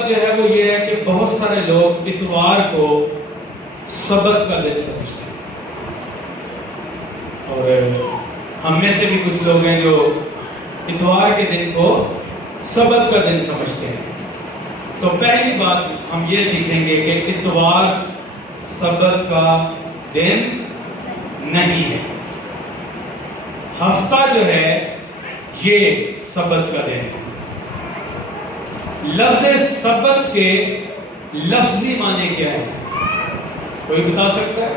بات جو ہے وہ یہ ہے کہ بہت سارے لوگ اتوار کو سبت کا دن سمجھتے ہیں، اور ہم میں سے بھی کچھ لوگ ہیں جو اتوار کے دن کو سبت کا دن سمجھتے ہیں۔ تو پہلی بات ہم یہ سیکھیں گے کہ اتوار سبت کا دن نہیں ہے، ہفتہ جو ہے یہ سبت کا دن ہے۔ لفظ سبت کے لفظی معنی کیا ہے؟ کوئی بتا سکتا ہے؟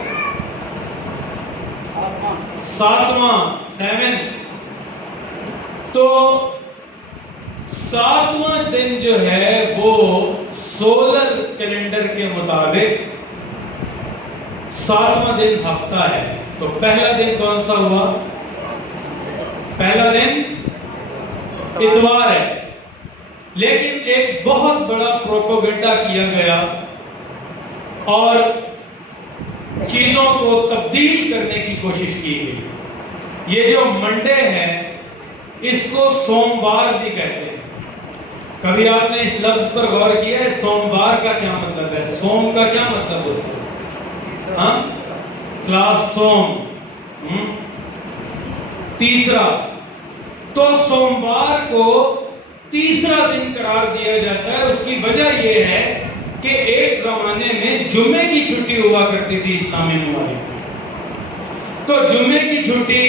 ساتواں، سیونتھ۔ تو ساتواں دن جو ہے وہ سولر کیلنڈر کے مطابق ساتواں دن ہفتہ ہے۔ تو پہلا دن کون سا ہوا؟ پہلا دن اتوار ہے، لیکن ایک بہت بڑا پروپیگنڈا کیا گیا اور چیزوں کو تبدیل کرنے کی کوشش کی گئی۔ یہ جو منڈے ہے اس کو سوموار بھی کہتے ہیں۔ کبھی آپ نے اس لفظ پر غور کیا ہے؟ سوموار کا کیا مطلب ہے؟ سوم کا کیا مطلب ہوتا ہے؟ ہاں، کلاس سوم، تیسرا۔ تو سوموار کو تیسرا دن قرار دیا جاتا ہے۔ اس کی وجہ یہ ہے کہ ایک زمانے میں جمعے کی چھٹی ہوا کرتی تھی اسلامی ممالک میں۔ تو جمعے کی چھٹی،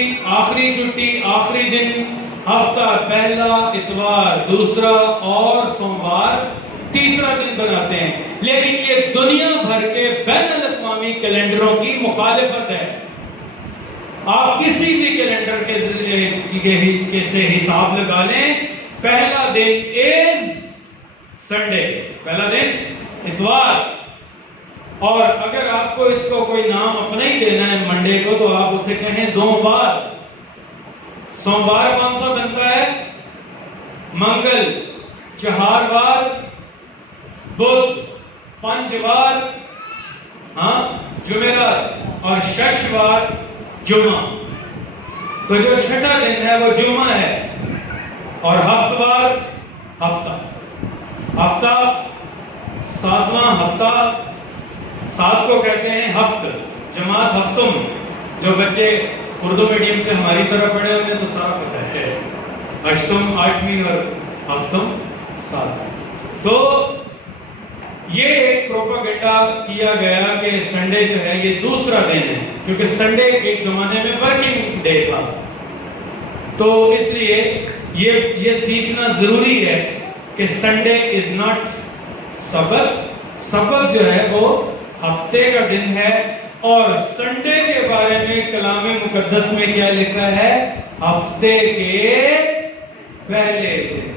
آخری دن ہفتہ پہلا اتوار دوسرا اور سوموار تیسرا دن بناتے ہیں، لیکن یہ دنیا بھر کے بین الاقوامی کیلنڈروں کی مخالفت ہے۔ آپ کسی بھی کیلنڈر کے سے حساب لگا لیں، پہلا دن از سنڈے، پہلا دن اتوار۔ اور اگر آپ کو اس کو کوئی نام اپنا ہی دینا ہے منڈے کو، تو آپ اسے کہیں دوموار۔ سوموار کون سا بنتا ہے؟ منگل، چہاروار بدھ، پنجوار جمعرات اور ششوار جمعہ۔ تو جو چھٹا دن ہے وہ جمعہ ہے، اور ہفتوار ہفتہ ساتواں ہفتہ، سات کو کہتے ہیں ہفت، جماعت ہفتم۔ جو بچے اردو میڈیم سے ہماری طرح پڑھے ہوئے ہیں تو سارا پتہ ہے، اشتم آٹھویں اور ہفتم ساتویں۔ تو یہ ایک پروپیگنڈا کیا گیا کہ سنڈے جو ہے یہ دوسرا دن ہے، کیونکہ سنڈے ایک زمانے میں ورکنگ ڈے تھا۔ تو اس لیے یہ سیکھنا ضروری ہے کہ سنڈے از ناٹ سبت۔ سبت جو ہے وہ ہفتے کا دن ہے، اور سنڈے کے بارے میں کلام مقدس میں کیا لکھا ہے؟ ہفتے کے پہلے دن۔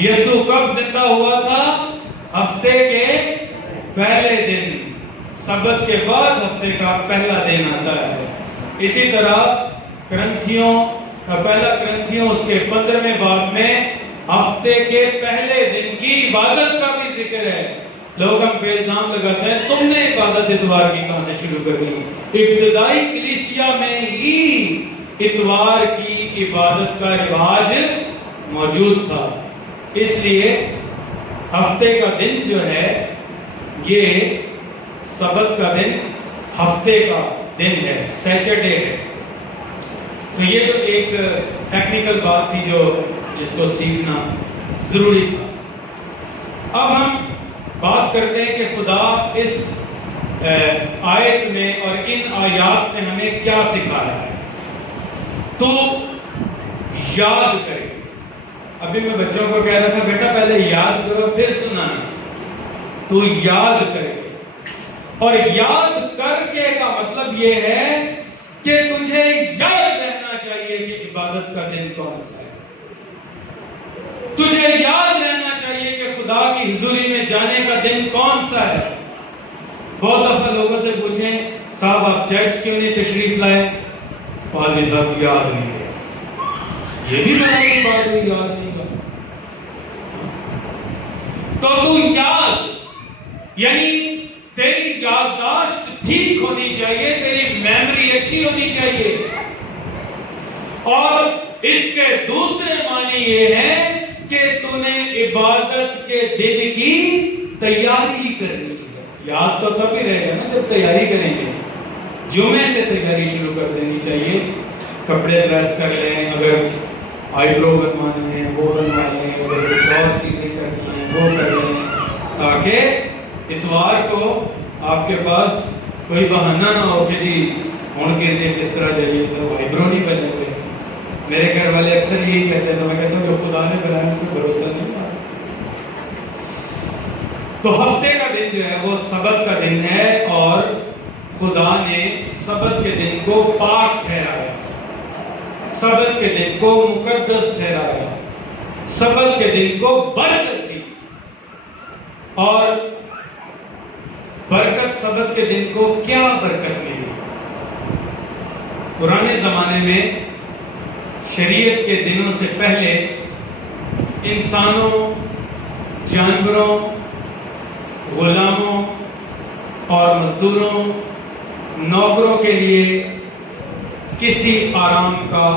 یسوع کب زندہ ہوا تھا؟ ہفتے کے پہلے دن۔ سبت کے بعد ہفتے کا پہلا دن آتا ہے۔ اسی طرح پہلا کرنتھیوں اس کے 15ویں باب میں ہفتے کے پہلے دن کی عبادت کا بھی ذکر ہے۔ لوگ ہم پہ الزام لگاتے ہیں تم نے عبادت اتوار کی کہاں سے شروع کر دی؟ ابتدائی کلیسیا میں ہی اتوار کی عبادت کا رواج موجود تھا۔ اس لیے ہفتے کا دن جو ہے یہ سبت کا دن ہفتے کا دن ہے، سیچرڈے ہے۔ تو یہ تو ایک ٹیکنیکل بات تھی جس کو سیکھنا ضروری تھا۔ اب ہم بات کرتے ہیں کہ خدا اس آیت میں اور ان آیات میں ہمیں کیا سکھایا ہے۔ تو یاد کریں۔ ابھی میں بچوں کو کہہ رہا تھا بیٹا پہلے یاد کرو پھر سنانا۔ تو یاد کریں، اور یاد کر کے کا مطلب یہ ہے کہ تجھے یاد رہنا چاہیے کہ عبادت کا دن کون سا ہے۔ تجھے یاد رہنا چاہیے کہ خدا کی حضوری میں جانے کا دن کون سا ہے۔ بہت دفعہ لوگوں سے پوچھیں صاحب آپ چرچ کیوں نہیں تشریف لائے؟ پادری صاحب یاد نہیں ہے۔ یہ بھی بڑی بات ہے، یاد نہیں ہے۔ تو یاد، یعنی تیری یادداشت ٹھیک ہونی چاہیے، تیری میموری اچھی ہونی چاہیے۔ اور اس کے دوسرے معنی یہ ہے کہ تو نے عبادت کے دن کی تیاری کرنی ہے. یاد تو تب ہی رہے گا نا جب تیاری کریں گے. جمعے سے تیاری شروع کر دینی چاہیے. کپڑے پریس کر لیں, اگر آئی برو بنوانے ہیں وہ بنوا لیں, اگر کچھ اور چیزیں کرنی ہیں وہ کر لیں, تاکہ اتوار کو آپ کے پاس کوئی بہانہ نہ ہو کہ جی ہون کے لیے کس طرح جائیے تو آئی برو نہیں بنے ہوئے. میرے گھر والے اکثر یہی کہتے ہیں, تو میں کہتا ہوں جو خدا نے بنایا ان کو بھروسہ نہیں ہے. تو ہفتے کا دن جو ہے وہ سبت کا دن ہے, اور خدا نے سبت کے دن کو پاک ٹھہرایا, سبت کے دن کو مقدس ٹھہرایا, سبت کے دن کو برکت دی. اور برکت سبت کے دن کو کیا برکت ملی؟ پرانے زمانے میں شریعت کے دنوں سے پہلے انسانوں, جانوروں, غلاموں اور مزدوروں, نوکروں کے لیے کسی آرام کا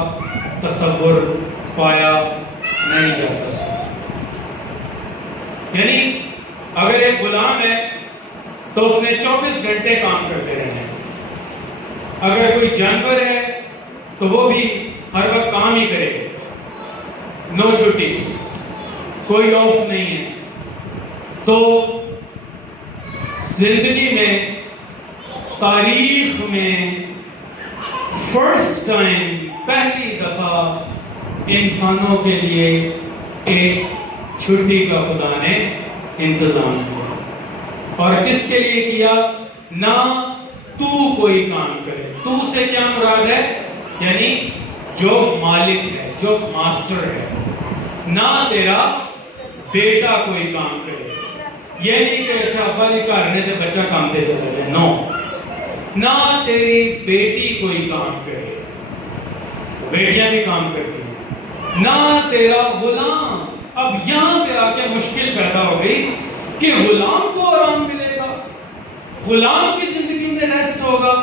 تصور پایا نہیں جاتا. یعنی اگر ایک غلام ہے تو اس میں 24 گھنٹے کام کرتے رہے. اگر کوئی جانور ہے تو وہ بھی ہر وقت کام ہی کرے, نو چھٹی, کوئی آف نہیں ہے. تو زندگی میں, تاریخ میں فرسٹ ٹائم, پہلی دفعہ انسانوں کے لیے ایک چھٹی کا خدا نے انتظام کیا. اور کس کے لیے کیا؟ نہ تو کوئی کام کرے. تو سے کیا مراد ہے؟ یعنی جو مالک ہے, جو ماسٹر ہے. نہ تیرا بیٹا کوئی کام کرے. یہ نہیں کہ اچھا ابا جی گھر نے تے بچہ کام تے چلا جائے. نو. نہ تیری بیٹی کوئی کام کرے, بیٹیاں بھی کام کرتی ہیں. نہ تیرا غلام. اب یہاں پہ آ کے مشکل پیدا ہو گئی کہ غلام کو آرام ملے گا, غلام کی زندگی میں ریسٹ ہوگا.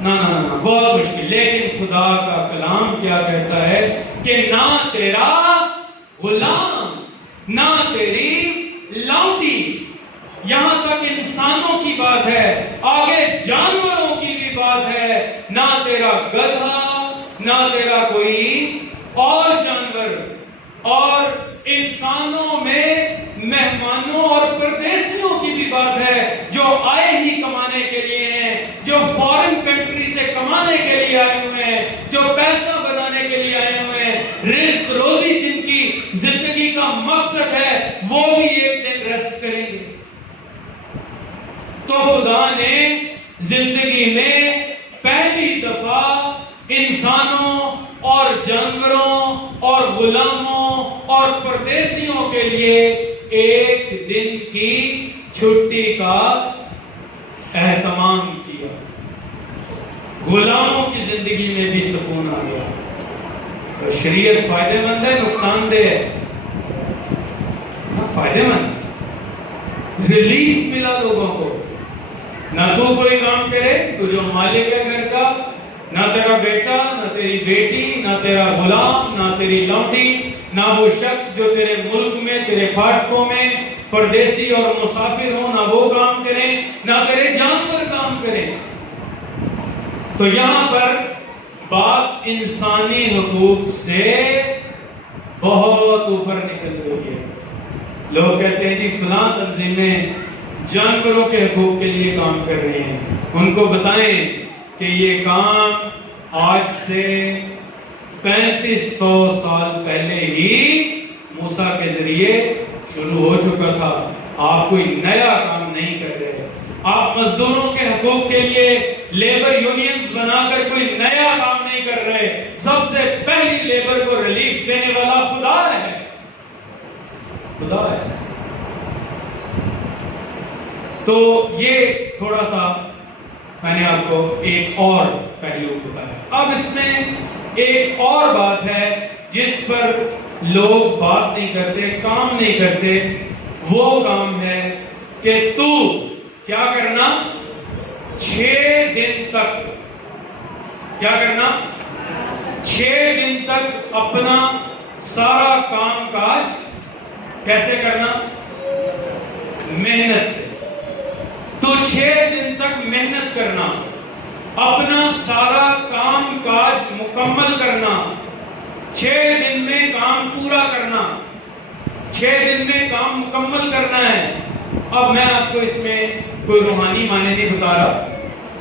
نہ بہت مشکل. لیکن خدا کا کلام کیا کہتا ہے کہ نہ تیرا غلام, نہ تیری لونڈی, یہاں تک انسانوں کی بات ہے, آگے جانوروں کی بھی بات ہے. نہ تیرا گدھا, نہ تیرا کوئی اور جانور, اور انسانوں میں مہمانوں اور پردیسیوں کی بھی بات ہے جو آئے ہی کمانے کے لیے ہیں, جو فارن کنٹری سے کمانے کے لیے آئے ہوئے ہیں, جو پیسہ بنانے کے لیے آئے ہوئے ہیں. رزق روزی جن کی زندگی کا مقصد ہے وہ بھی ایک دن ریسٹ کریں گے. تو خدا نے زندگی میں پہلی دفعہ انسانوں اور جانوروں اور غلاموں اور پردیسیوں کے لیے ایک دن کی چھٹی کا اہتمام کیا. غلاموں کی زندگی میں بھی سکون آ گیا. تو شریعت فائدہ مند ہے, نقصان دہ ہے؟ فائدہ مند. ریلیف ملا لوگوں کو. نہ تو کوئی کام کرے, تو جو مالک ہے گھر کا, نہ تیرا بیٹا, نہ تیری بیٹی, نہ تیرا غلام, نہ تیری لونڈی, نہ وہ شخص جو تیرے ملک میں, تیرے پھاٹکوں میں پردیسی اور مسافر ہوں, نہ وہ کام کریں, نہ تیرے جانور کام کریں. تو یہاں پر بات انسانی حقوق سے بہت اوپر نکل رہی ہے. لوگ کہتے ہیں جی فلاں تنظیمیں جانوروں کے حقوق کے لیے کام کر رہی ہیں, ان کو بتائیں کہ یہ کام آج سے 3500 سال پہلے ہی موسیٰ کے ذریعے شروع ہو چکا تھا. آپ کوئی نیا کام نہیں کر رہے. آپ مزدوروں کے حقوق کے لیے لیبر یونینز بنا کر کوئی نیا کام نہیں کر رہے. سب سے پہلی لیبر کو ریلیف دینے والا خدا ہے. خدا ہے. تو یہ تھوڑا سا میں نے آپ کو ایک اور پہلو بتایا. اب اس میں ایک اور بات ہے جس پر لوگ بات نہیں کرتے, کام نہیں کرتے. وہ کام ہے کہ تو کیا کرنا, 6 دن تک کیا کرنا, 6 دن تک اپنا سارا کام کاج کیسے کرنا؟ محنت سے. تو 6 دن تک محنت کرنا، اپنا سارا کام کاج مکمل کرنا، 6 دن میں کام پورا کرنا، 6 دن میں کام مکمل کرنا ہے. اب میں آپ کو اس میں کوئی روحانی معنی نہیں بتا رہا،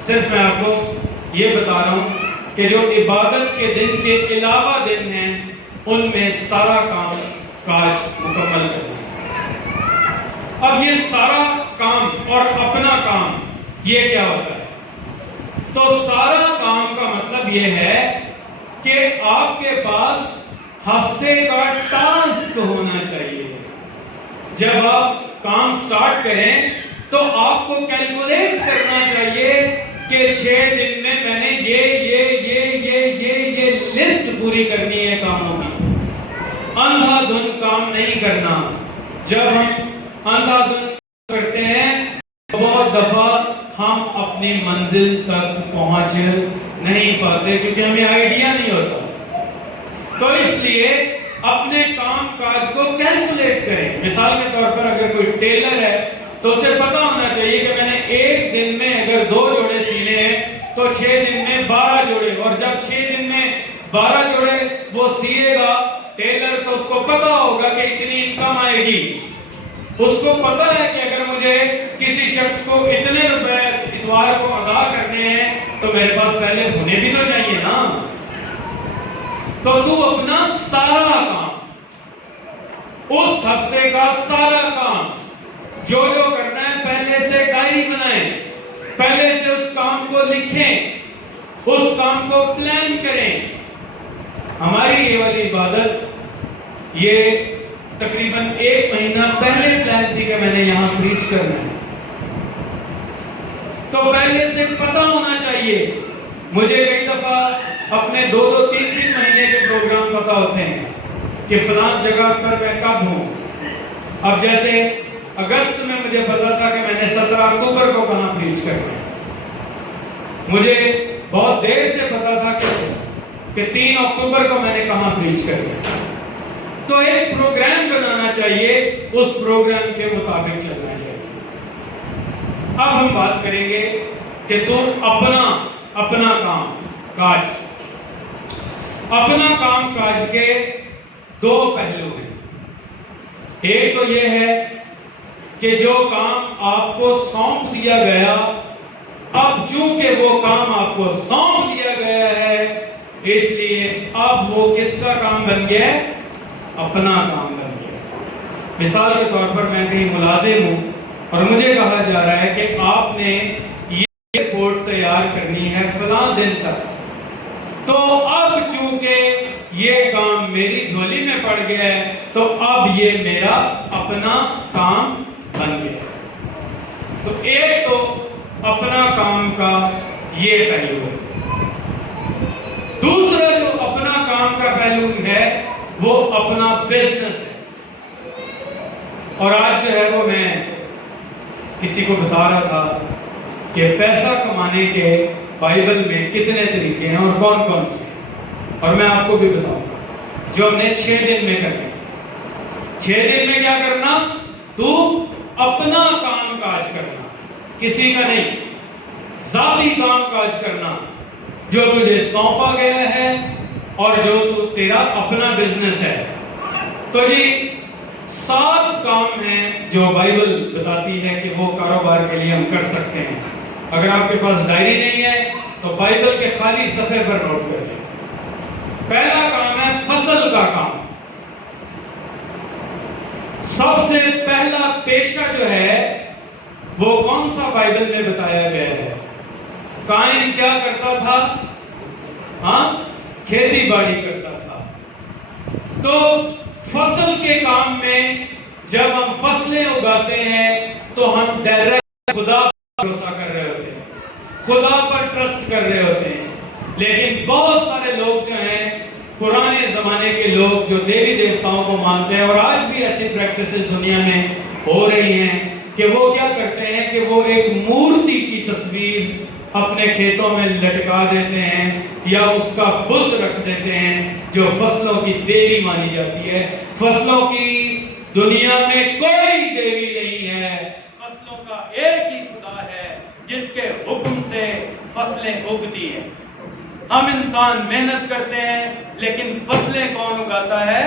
صرف میں آپ کو یہ بتا رہا ہوں کہ جو عبادت کے دن کے علاوہ دن ہیں ان میں سارا کام کاج مکمل کرنا ہے. اب یہ سارا کام اور اپنا کام یہ کیا ہوتا ہے؟ تو سارا کام کا مطلب یہ ہے کہ آپ کے پاس ہفتے کا ٹاسک ہونا چاہیے. جب آپ کام سٹارٹ کریں تو آپ کو کیلکولیٹ کرنا چاہیے کہ 6 دن میں میں نے یہ لسٹ پوری کرنی ہے کاموں کی. اندھا دھن کام نہیں کرنا. جب ہم اندھا دھن کرتے ہیں بہت دفعہ ہم اپنی منزل تک پہنچ نہیں پاتے کیونکہ ہمیں آئیڈیا نہیں ہوتا. تو اس لیے اپنے کام کاج کو کیلکولیٹ کریں. مثال کے طور پر اگر کوئی ٹیلر ہے تو اسے پتا ہونا چاہیے کہ میں نے 1 دن میں اگر 2 جوڑے سینے ہیں تو 6 دن میں 12 جوڑے، اور جب 6 دن میں 12 جوڑے وہ سیے گا ٹیلر تو اس کو پتا ہوگا کہ اتنی انکم آئے گی. اس کو پتا ہے کہ اگر مجھے کسی شخص کو اتنے روپے اتوار کو ادا کرنے ہیں تو میرے پاس پہلے ہونے بھی تو چاہیے نا. تو اپنا سارا کام، اس ہفتے کا سارا کام جو کرنا ہے پہلے سے ڈائری بنائیں، پہلے سے اس کام کو لکھیں، اس کام کو پلان کریں. ہماری یہ والی عبادت یہ تقریباً 1 مہینہ پہلے پلان تھی کہ میں نے یہاں پریچ کرنا ہے. تو پہلے سے پتا ہونا چاہیے. مجھے کئی دفعہ اپنے 2-3 مہینے کے پروگرام پتا ہوتے ہیں کہ فلاں جگہ پر میں کب ہوں. اب جیسے اگست میں مجھے پتا تھا کہ میں نے 17 اکتوبر کو کہاں پریچ کرنا ہے. مجھے بہت دیر سے پتا تھا کہ 3 اکتوبر کو میں نے کہاں پریچ کرنا ہے. تو ایک پروگرام بنانا چاہیے، اس پروگرام کے مطابق چلنا چاہیے. اب ہم بات کریں گے کہ تم اپنا کام کاج. اپنا کام کاج کے 2 پہلو ہیں. ایک تو یہ ہے کہ جو کام آپ کو سونپ دیا گیا، اب چونکہ وہ کام آپ کو سونپ دیا گیا ہے اس لیے اب وہ کس کا کام بن گیا ہے؟ اپنا کام بن گیا. مثال کے طور پر میں کہیں ملازم ہوں اور مجھے کہا جا رہا ہے کہ آپ نے یہ رپورٹ تیار کرنی ہے فلاں دن تک. تو اب چونکہ یہ کام میری جھولی میں پڑ گیا ہے تو اب یہ میرا اپنا کام بن گیا. تو ایک تو اپنا کام کا یہ پہلو ہے. دوسرا جو اپنا کام کا پہلو ہے وہ اپنا بزنس ہے. اور آج جو ہے وہ میں کسی کو بتا رہا تھا کہ پیسہ کمانے کے بائبل میں کتنے طریقے ہیں اور کون کون سے ہیں، اور میں آپ کو بھی بتاؤں گا جو ہم نے 6 دن میں کرنا. 6 دن میں کیا کرنا؟ تو اپنا کام کاج کرنا، کسی کا نہیں. ذاتی کام کاج کرنا جو تجھے سونپا گیا ہے اور جو تیرا اپنا بزنس ہے. تو جی 7 کام ہیں جو بائبل بتاتی ہے کہ وہ کاروبار کے لیے ہم کر سکتے ہیں. اگر آپ کے پاس ڈائری نہیں ہے تو بائبل کے خالی صفحے پر نوٹ کر دیں. پہلا کام ہے فصل کا کام. سب سے پہلا پیشہ جو ہے وہ کون سا بائبل میں بتایا گیا ہے؟ قائن کیا کرتا تھا؟ کھیتی باڑی کرتا تھا. تو فصل کے کام میں جب ہم فصلیں اگاتے ہیں تو ہم ڈائریکٹ خدا پر بھروسہ کر رہے ہوتے ہیں، خدا پر ٹرسٹ کر رہے ہوتے ہیں. لیکن بہت سارے لوگ جو ہیں پرانے زمانے کے لوگ جو دیوی دیوتاؤں کو مانتے ہیں، اور آج بھی ایسی پریکٹسز دنیا میں ہو رہی ہیں کہ وہ کیا کرتے ہیں کہ وہ ایک مورتی کی تصویر اپنے کھیتوں میں لٹکا دیتے ہیں یا اس کا بت رکھ دیتے ہیں جو فصلوں کی دیوی مانی جاتی ہے. فصلوں کی دنیا میں کوئی دیوی نہیں ہے، فصلوں کا ایک ہی خدا ہے جس کے حکم سے فصلیں اگتی ہیں۔ ہم انسان محنت کرتے ہیں لیکن فصلیں کون اگاتا ہے؟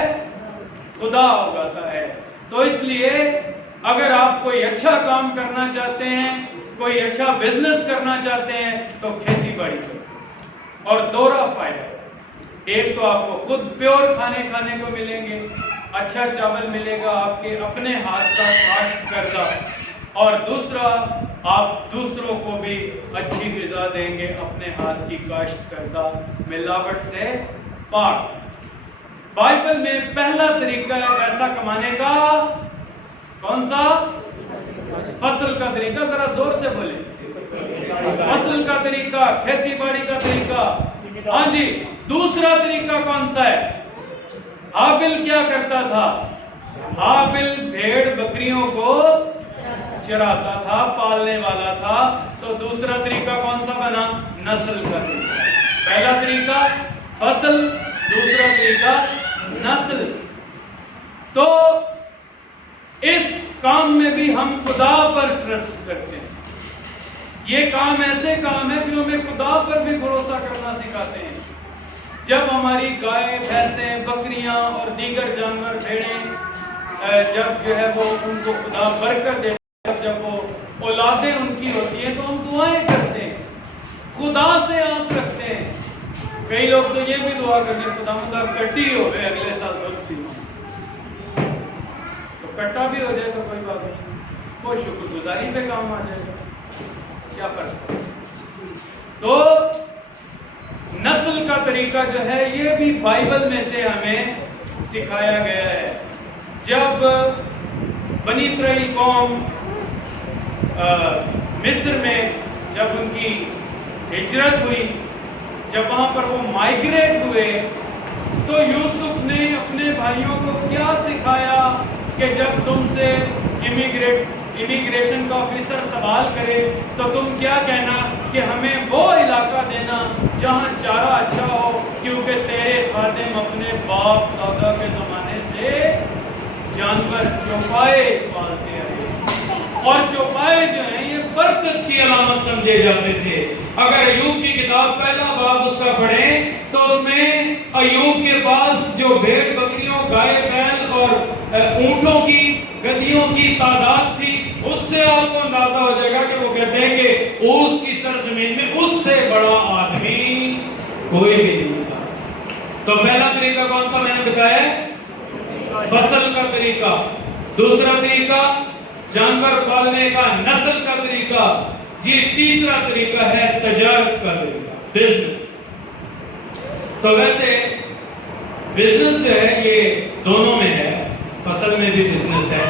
خدا اگاتا ہے۔ تو اس لیے اگر آپ کوئی اچھا کام کرنا چاہتے ہیں، کوئی اچھا بزنس کرنا چاہتے ہیں تو کھیتی باڑی کرو، اور دوہرا فائدہ ہے۔ ایک تو آپ کو خود پیور کھانے کو ملیں گے، اچھا چاول ملے گا آپ کے اپنے ہاتھ کا کاشت کردہ، اور دوسرا آپ دوسروں کو بھی اچھی غذا دیں گے اپنے ہاتھ کی کاشت کردہ، ملاوٹ سے پاک۔ بائبل میں پہلا طریقہ ہے پیسہ کمانے کا، کون سا؟ فصل کا طریقہ، ذرا زور سے بولیں۔ فصل کا طریقہ، کھیتی باڑی کا طریقہ۔ ہاں جی، دوسرا طریقہ کون سا ہے؟ حابل کیا کرتا تھا؟ حابل بھیڑ بکریوں کو چراتا تھا، پالنے والا تھا۔ تو دوسرا طریقہ کون سا بنا؟ نسل کا طریقہ۔ پہلا طریقہ فصل، دوسرا طریقہ نسل۔ تو اس کام میں بھی ہم خدا پر ٹرسٹ کرتے ہیں۔ یہ کام ایسے کام ہے جو ہمیں خدا پر بھی بھروسہ کرنا سکھاتے ہیں۔ جب ہماری گائے، بھینسیں، بکریاں اور دیگر جانور، بھیڑیں جب جو ہے وہ ان کو خدا برکت دیتا ہے، جب وہ اولادیں ان کی ہوتی ہیں تو ہم دعائیں کرتے ہیں، خدا سے آس رکھتے ہیں۔ کئی لوگ تو یہ بھی دعا کرتے ہیں خدا مطلب کٹی ہو گئے اگلے سال بچتی تو کٹا بھی ہو جائے تو کوئی بات نہیں، وہ شکر گزاری پہ کام آ جائے گا، کیا فرق ہے۔ تو نسل کا طریقہ جو ہے یہ بھی بائبل میں سے ہمیں سکھایا گیا ہے۔ جب بنی اسرائیل قوم مصر میں جب ان کی ہجرت ہوئی، جب وہاں پر وہ مائیگریٹ ہوئے، تو یوسف نے اپنے بھائیوں کو کیا سکھایا کہ جب تم سے امیگریشن کا آفیسر سوال کرے تو تم کیا کہنا کہ ہمیں وہ علاقہ دینا جہاں چارہ اچھا ہو، کیونکہ تیرے خادم اپنے باپ دادا کے زمانے سے جانور چوپائے پالتے رہے، اور چوپائے جو ہیں یہ برکت کی علامت سمجھے جاتے تھے۔ اگر ایوب کی کتاب پہلا باب اس کا پڑھیں تو اس میں ایوب کے پاس جو بھیڑ بکریوں، گائے بیل اور اونٹوں کی، گدھیوں کی تعداد تھی، اس سے آپ کو اندازہ ہو جائے گا کہ وہ کہتے ہیں کہ اوز کی سرزمین میں اس سے بڑا آدمی کوئی بھی نہیں تھا۔ تو پہلا طریقہ کون سا میں نے بتایا؟ فصل کا طریقہ۔ دوسرا طریقہ جانور پالنے کا، نسل کا طریقہ۔ جی تیسرا طریقہ ہے تجارت کا طریقہ، بزنس۔ تو ویسے بزنس جو ہے یہ دونوں میں ہے، فصل میں بھی بزنس ہے،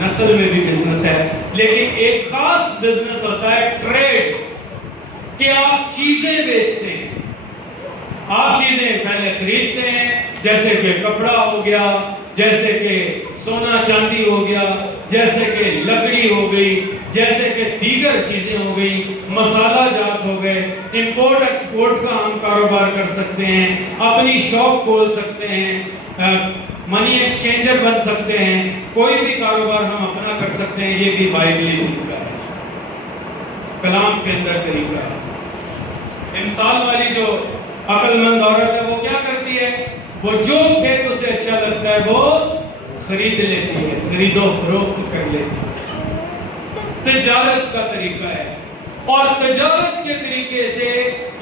نسل میں بھی بزنس ہے، لیکن ایک خاص بزنس ہوتا ہے ٹریڈ، کہ آپ چیزیں بیچتے ہیں۔ آپ چیزیں پہلے خریدتے ہیں، جیسے کہ کپڑا ہو گیا، جیسے کہ سونا چاندی ہو گیا، جیسے کہ لکڑی ہو گئی، جیسے کہ دیگر چیزیں ہو گئی، مسالہ جات ہو گئے۔ امپورٹ ایکسپورٹ کا ہم کاروبار کر سکتے ہیں، اپنی شاپ کھول سکتے ہیں، منی ایکسچینجر بن سکتے ہیں، کوئی بھی کاروبار ہم اپنا کر سکتے ہیں۔ یہ بھی بائبلی طریقہ ہے، کلام کے اندر طریقہ ہے۔ انسان والی جو عقل مند عورت ہے وہ کیا کرتی ہے؟ وہ جو کھیت اسے اچھا لگتا ہے وہ خرید لیتی ہے، خرید و فروخت کر لیتی ہے۔ تجارت کا طریقہ ہے، اور تجارت کے طریقے سے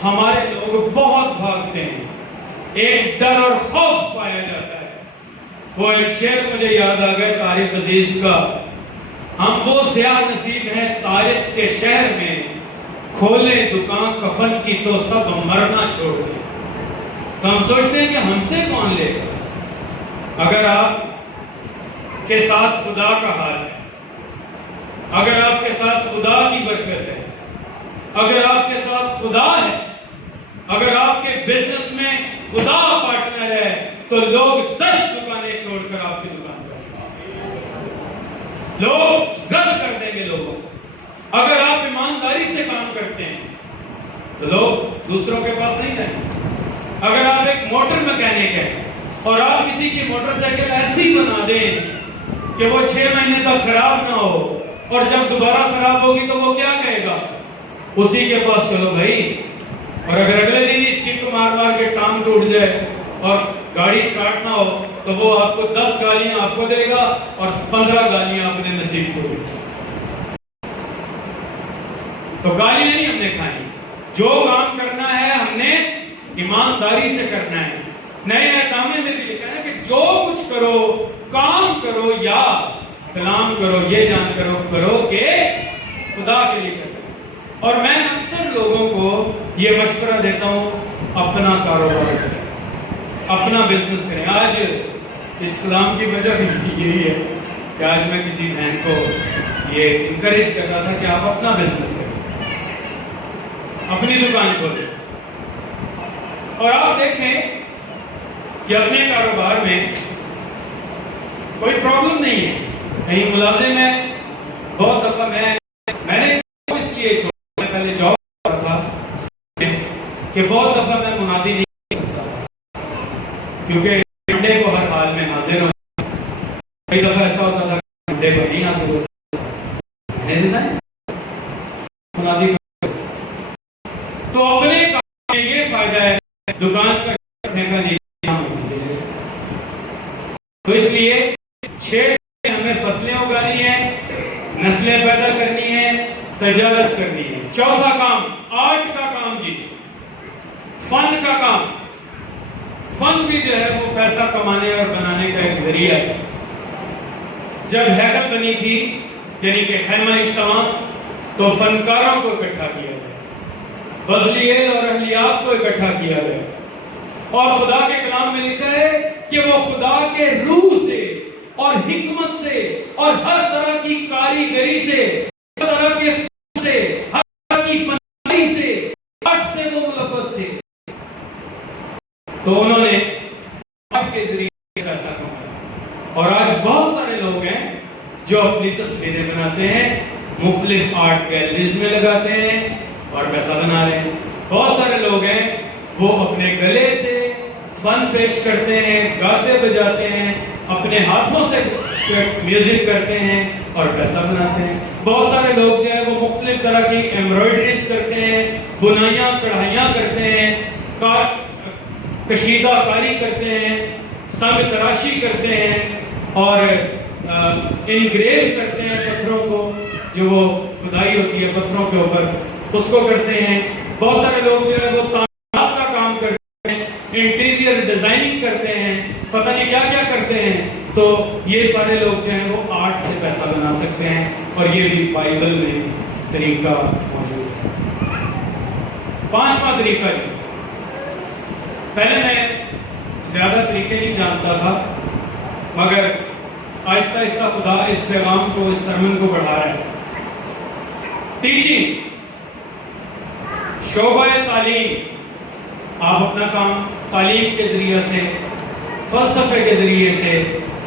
ہمارے لوگ بہت بھاگتے ہیں، ایک ڈر اور خوف پایا جاتا ہے۔ وہ ایک شعر مجھے یاد آ گیا طارق عزیز کا، ہم وہ سیاہ نصیب ہیں طارق کے شہر میں، کھولے دکان کفن کی تو سب مرنا چھوڑ دیں۔ تو ہم سوچتے ہیں کہ ہم سے کون لے گا؟ اگر آپ کے ساتھ خدا کا حال ہے، اگر آپ کے ساتھ خدا کی برکت ہے، اگر آپ کے ساتھ خدا ہے، اگر آپ کے بزنس میں خدا پارٹنر ہے، تو لوگ 10 دکانیں چھوڑ کر آپ کی دکان پر لوگ رد کر دیں گے لوگوں۔ اگر آپ ایمانداری سے کام کرتے ہیں تو لوگ دوسروں کے پاس نہیں جائیں گے۔ اگر آپ ایک موٹر مکینک ہیں اور آپ کسی کی موٹر سائیکل ایسی بنا دیں کہ وہ 6 مہینے تک خراب نہ ہو، اور جب دوبارہ خراب ہوگی تو وہ کیا کہے گا؟ اسی کے پاس چلو بھائی. اور اگر اگلے دن اس کک مار مار کے ٹانگ ٹوٹ جائے اور گاڑی سٹارٹ نہ ہو تو وہ آپ کو 10 گالیاں آپ کو دے گا اور 15 گالیاں اپنے نصیب کو دے گا. تو گالیاں نہیں ہم نے کھانی. جو کام کرنا ہے ہم نے ایمانداری سے کرنا ہے. نئے احکامے میں بھی لکھا ہے کہ جو کچھ کرو، کام کرو یا کلام کرو، یہ جان کرو کہ خدا کے لیے کرو. اور میں اکثر لوگوں کو یہ مشورہ دیتا ہوں اپنا کاروبار کریں، اپنا بزنس کریں. آج اس کلام کی وجہ بھی یہی ہے کہ آج میں کسی بہن کو یہ انکریج کر رہا تھا کہ آپ اپنا بزنس کریں، اپنی دکان کھولیں. اور آپ دیکھیں کہ اپنے کاروبار میں کوئی پرابلم نہیں ہے. کہیں ملازم ہے، بہت دفعہ میں نے اس لیے چھوڑا، پہلے جاب کرتا تھا کہ بہت دفعہ میں منادی نہیں کر سکتا کیونکہ منڈے کو ہر حال میں حاضر ہوں. کئی دفعہ ایسا ہوتا تھا کہ منڈے کو نہیں حاضر ہو منادی. تو اپنے کام میں یہ فائدہ ہے دکان کا کرنے کا نہیں. تو اس لیے 6 ہمیں فصلیں اگانی ہیں، نسلیں پیدا کرنی ہیں، تجارت کرنی ہے. چوتھا کام آرٹ کا کام، جی فن کا کام. فن بھی جو ہے وہ پیسہ کمانے اور بنانے کا ایک ذریعہ ہے. جب ہیکل بنی تھی یعنی کہ خیمہ اجتماع، تو فنکاروں کو اکٹھا کیا گیا، فضلیل اور اہلیات کو اکٹھا کیا گیا. اور خدا کے کلام میں لکھا ہے کہ وہ خدا کے روح سے اور حکمت سے اور ہر طرح کی کاریگری سے، ہر طرح کے فن سے، ہر طرح کی فنائی سے، آرٹ سے وہ ملوث تھے. تو انہوں نے آرٹ کے ذریعے پیسہ کمایا. اور آج بہت سارے لوگ ہیں جو اپنی تصویریں بناتے ہیں، مختلف آرٹ گیلریز میں لگاتے ہیں اور پیسہ بنا رہے ہیں. بہت سارے لوگ ہیں وہ اپنے گلے سے فن پیش کرتے ہیں، گاتے بجاتے ہیں، اپنے ہاتھوں سے میوزک کرتے ہیں اور پیسہ بناتے ہیں. بہت سارے لوگ جو ہے وہ مختلف طرح کی ایمبرائڈریز کرتے ہیں، بنائیاں کڑھائیاں کرتے ہیں، کشیدہ کاری کرتے ہیں، سنگ تراشی کرتے ہیں اور انگریو کرتے ہیں پتھروں کو، جو وہ کھدائی ہوتی ہے پتھروں کے اوپر، اس کو کرتے ہیں. بہت سارے لوگ جو ہے وہ تعمیرات کا کام کرتے ہیں، انٹیریئر ڈیزائننگ کرتے ہیں، پتہ نہیں کیا کیا کرتے ہیں. تو یہ سارے لوگ جو ہیں وہ آرٹ سے پیسہ بنا سکتے ہیں اور یہ بھی بائبل میں طریقہ موجود ہے. 5واں طریقہ ہے، پہلے میں زیادہ طریقے نہیں جانتا تھا، مگر آہستہ آہستہ خدا اس پیغام کو، اس سرمن کو بڑھا رہا ہے. ٹیچنگ، شعبہ تعلیم. آپ اپنا کام تعلیم کے ذریعے سے، فلسفے کے ذریعے سے،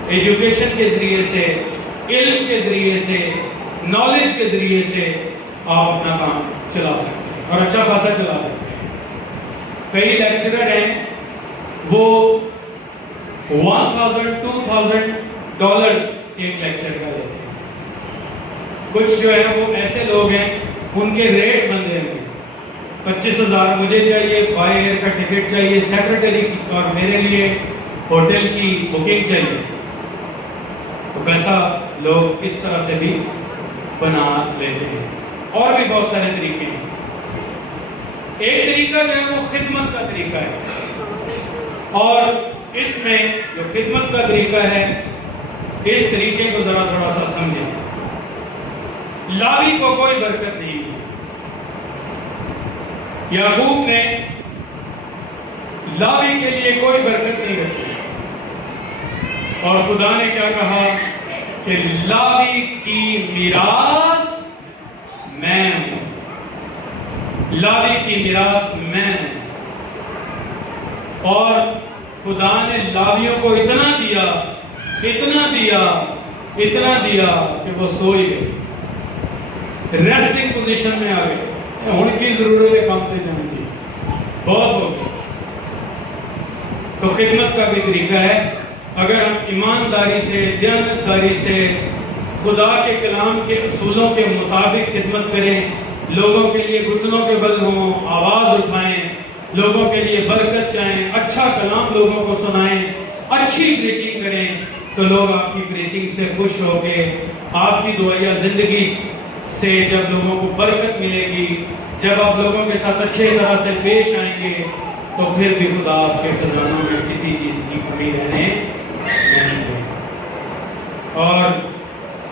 ایجوکیشن کے ذریعے سے، علم کے ذریعے سے، نالج کے ذریعے سے آپ اپنا کام چلا سکتے ہیں اور اچھا خاصا چلا سکتے ہیں. کئی لیکچرر ہیں وہ $1,000-2,000 ایک لیکچر کا لیتے ہیں. کچھ جو ہے وہ ایسے لوگ ہیں ان کے ریٹ بندے ہیں 25,000 مجھے چاہیے، بائی ایئر کا ٹکٹ چاہیے، سیکرٹری اور میرے لیے ہوٹل کی بکنگ چاہیے. تو پیسہ لوگ اس طرح سے بھی بنا لیتے ہیں. اور بھی بہت سارے طریقے ہیں. ایک طریقہ جو ہے وہ خدمت کا طریقہ ہے، اور اس میں جو خدمت کا طریقہ ہے اس طریقے کو ذرا تھوڑا سا سمجھیں. لاوی کو کوئی برکت نہیں دی. یعقوب نے لاوی کے لیے کوئی برکت نہیں رکھی، اور خدا نے کیا کہا کہ لاوی کی میراث میں ہوں، لاوی کی میراث میں ہوں. اور خدا نے لاویوں کو اتنا دیا، اتنا دیا، اتنا دیا کہ وہ سو ہی گئے، ریسٹنگ پوزیشن میں آ گئے. ان کی ضرورت ہے کام سے جانے کی، بہت ہو گئی. تو خدمت کا بھی طریقہ ہے اگر ہم ایمانداری سے، دیانتداری سے خدا کے کلام کے اصولوں کے مطابق خدمت کریں، لوگوں کے لیے گھٹنوں کے بل ہوں، آواز اٹھائیں، لوگوں کے لیے برکت چاہیں، اچھا کلام لوگوں کو سنائیں، اچھی پریچنگ کریں، تو لوگ آپ کی پریچنگ سے خوش ہو کے آپ کی دعائیہ زندگی سے جب لوگوں کو برکت ملے گی، جب آپ لوگوں کے ساتھ اچھے طرح سے پیش آئیں گے، تو پھر بھی خدا آپ کے خزانوں میں کسی چیز کی کمی رہنے نہیں دے۔ اور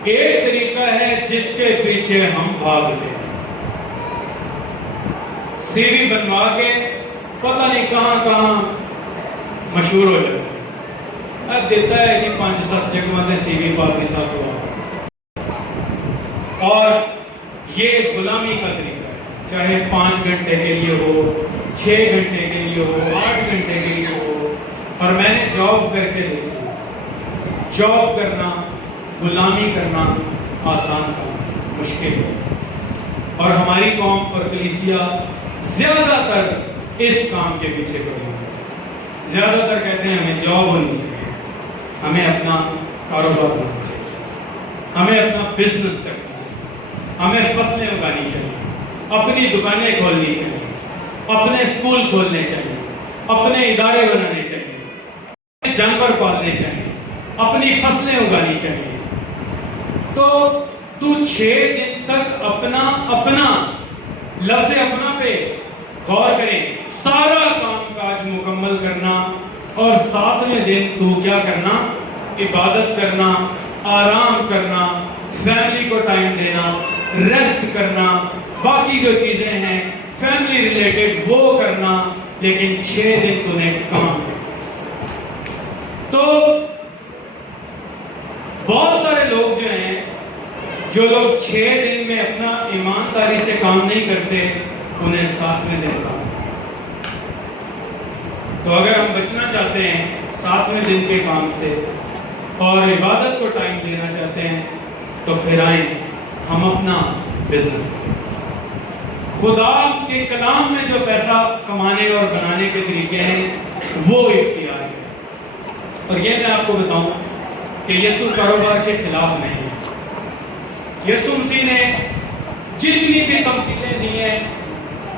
ایک طریقہ ہے جس کے پیچھے ہم بھاگ لیں، سی وی بنوا کے پتہ نہیں کہاں کہاں مشہور ہو جائے، اب دیتا ہے کہ 5-7 جگہوں سے سی وی پاکی صاحب ہوا، اور یہ غلامی کا طریقہ ہے، چاہے 5 گھنٹے کے لیے ہو، 6 گھنٹے کے لیے ہو، 8 گھنٹے کے لیے ہو۔ اور میں نے جاب کر کے دیکھی، جاب کرنا، غلامی کرنا آسان تھا، مشکل ہے، اور ہماری قوم اور کلیسیا زیادہ تر اس کام کے پیچھے پڑی ہے۔ زیادہ تر کہتے ہیں ہمیں جاب ہونی چاہیے، ہمیں اپنا کاروبار کرنا چاہیے، ہمیں اپنا بزنس کرنا چاہیے، ہمیں فصلیں اگانی چاہیے، اپنی دکانیں کھولنی چاہیے، اپنے اسکول کھولنے چاہیے، اپنے ادارے بنانے چاہیے، اپنے جانور پالنے چاہیے، اپنی فصلیں اگانی چاہیے۔ تو 6 دن تک اپنا لفظ اپنا پہ غور کریں، سارا کام کاج مکمل کرنا، اور 7ویں دن تو کیا کرنا؟ عبادت کرنا، آرام کرنا، فیملی کو ٹائم دینا، ریسٹ کرنا، باقی جو چیزیں ہیں فیملی ریلیٹڈ وہ کرنا، لیکن 6 دن تمہیں کام کرنا۔ تو بہت سارے لوگ جو ہیں، جو لوگ 6 دن میں اپنا ایمانداری سے کام نہیں کرتے، انہیں 7ویں دن کام۔ تو اگر ہم بچنا چاہتے ہیں 7ویں دن کے کام سے اور عبادت کو ٹائم دینا چاہتے ہیں، تو پھر آئیں ہم اپنا بزنس کریں۔ خدا کے کلام میں جو پیسہ کمانے اور بنانے کے طریقے ہیں وہ اختیار ہے، اور یہ میں آپ کو بتاؤں کہ یسوع کاروبار کے خلاف نہیں ہے۔ یسوع مسیح نے جتنی بھی تمثیلیں دی ہیں،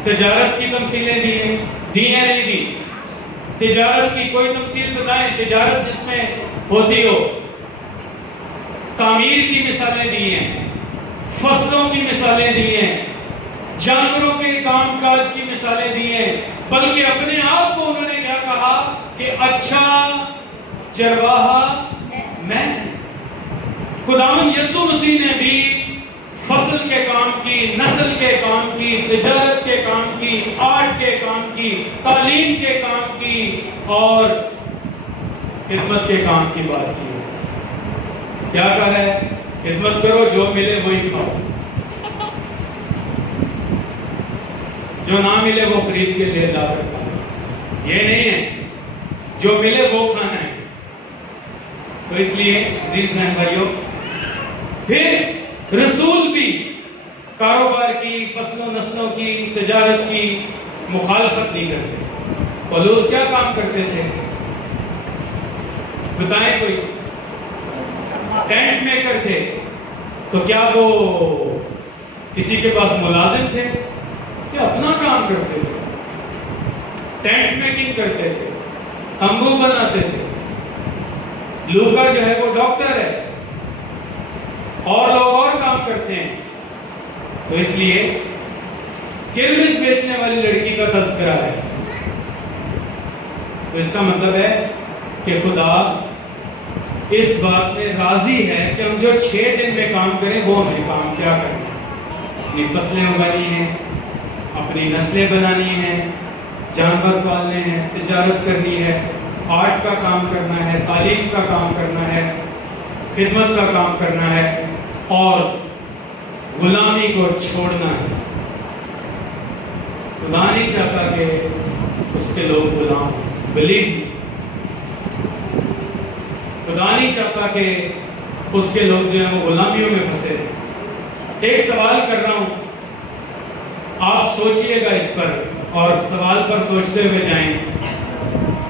تجارت کی تمثیلیں دی ہیں نہیں دی؟ تجارت کی کوئی تمثیل بتائیں، تجارت جس میں ہوتی ہو۔ تعمیر کی مثالیں دی ہیں، فصلوں کی مثالیں دی ہیں، جانوروں کے کام کاج کی مثالیں دی ہیں، بلکہ اپنے آپ کو انہوں نے کیا کہا کہ اچھا چرواہا میں۔ خداوند یسوع مسیح نے بھی فصل کے کام کی، نسل کے کام کی، تجارت کے کام کی، آرٹ کے کام کی، تعلیم کے کام کی، اور خدمت کے کام کی بات کی۔ کیا کہا ہے؟ خدمت کرو، جو ملے وہی کھاؤ، جو نہ ملے وہ خرید کے لے لا کر کھاؤ۔ یہ نہیں ہے جو ملے وہ کھانا ہے۔ تو اس لیے عزیز بہن بھائیوں، پھر رسول بھی کاروبار کی، فصلوں نسلوں کی، تجارت کی مخالفت نہیں کرتے۔ پولس کیا کام کرتے تھے؟ بتائیں کوئی؟ ٹینٹ میکر تھے، تو کیا وہ کسی کے پاس ملازم تھے کہ اپنا کام کرتے تھے؟ ٹینٹ میکنگ کرتے تھے، تمبو بناتے تھے۔ لوکا جو ہے وہ ڈاکٹر ہے، اور لوگ اور کام کرتے ہیں۔ تو اس لیے کربس بیچنے والی لڑکی کا تذکرہ ہے، تو اس کا مطلب ہے کہ خدا اس بات میں راضی ہے کہ ہم جو 6 دن میں کام کریں وہ ہمیں کام کیا کریں، اپنی فصلیں اگانی ہیں، اپنی نسلیں بنانی ہیں، جانور پالنے ہیں، تجارت کرنی ہے، آرٹ کا کام کرنا ہے، تعلیم کا کام کرنا ہے، خدمت کا کام کرنا ہے، اور غلامی کو چھوڑنا ہے۔ خدا نہیں چاہتا کہ اس کے لوگ غلام ہوں، بلیو۔ خدا نہیں چاہتا کہ اس کے لوگ جو ہیں وہ غلامیوں میں پھنسے رہیں۔ ایک سوال کر رہا ہوں، آپ سوچئے گا اس پر، اور سوال پر سوچتے ہوئے جائیں۔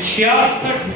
66